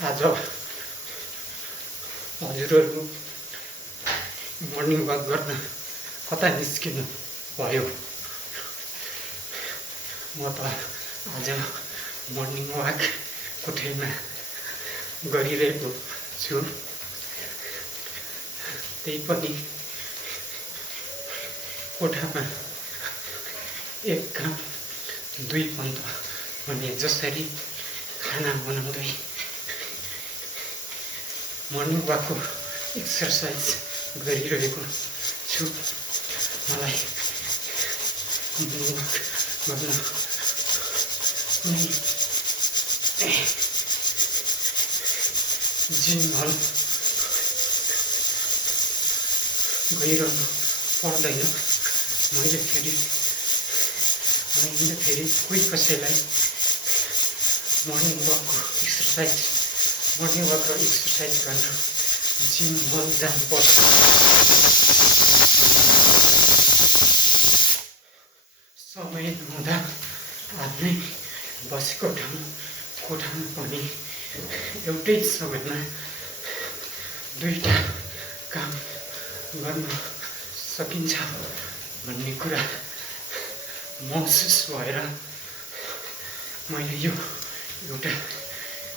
आज हजुरहरू morning walk गर्न कता निस्किनु भयो? म त आज मर्निङ वाक कोठेमा गरिरहेको छु। त्यही पनि कोठामा एक काम दुई पन्त भने जसरी खाना बनाउँदै मर्निङ वाकको एक्सर्साइज गरिरहेको छु। मलाई मर्निङ वाक गर्न कुनै जिम हल गइरहनु पर्दैन। मैले फेरि कोही कसैलाई मर्निङ वाक र एक्सर्साइज गर्न जिम हल जानुपर्छ समय नहुँदा आफ्नै बसेको कोठामा पनि एउटै समयमा दुईटा काम गर्न सकिन्छ भन्ने कुरा महसुस भएर मैले यो एउटा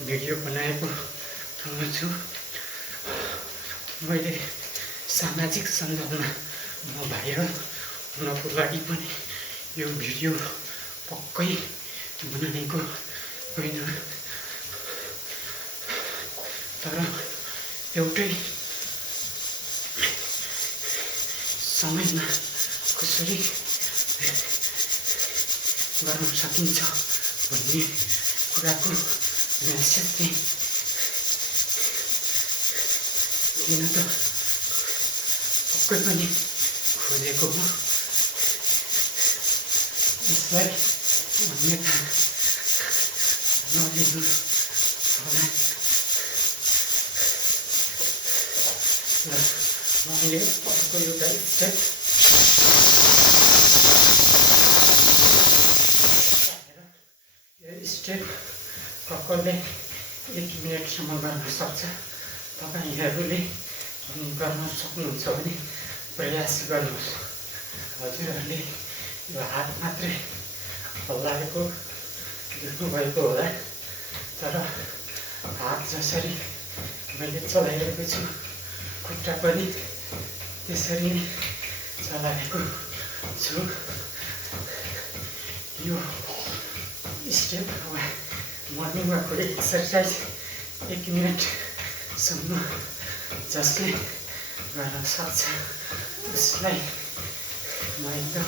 भिडियो बनाएको छु। मैले सामाजिक सञ्जालमा म भाइरल हुनको लागि पनि यो भिडियो पक्कै बनाएको होइन, तर एउटै समयमा कसरी गर्न सकिन्छ भन्ने कुराको म्यासेज चाहिँ किन त पक्कै पनि खोजेको हो। यसलाई अन्यथा नलिनु होला र मैले अर्को एउटा स्टेप कसले 1 मिनटसम्म गर्न सक्छ। तपाईहरूले गर्न सक्नुहुन्छ भने प्रयास गर्नुहोस्। हजुरहरूले यो हात मात्रै हल्लाएको देख्नुभएको होला, तर हात जसरी मैले चलाइरहेको छु खुट्टा पनि त्यसरी नै चलाएको छु। यो स्टेप वा मर्निङ वाकको एक्सर्साइज 1 मिनटसम्म जसले गर्न सक्छ उसलाई म एकदम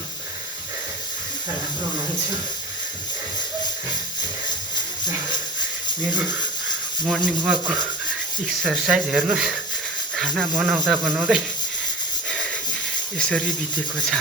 राम्रो मान्छु। मेरो मर्निङ वाकको एक्सर्साइज हेर्नुहोस्, खाना बनाउँदै यसरी बितेको छ।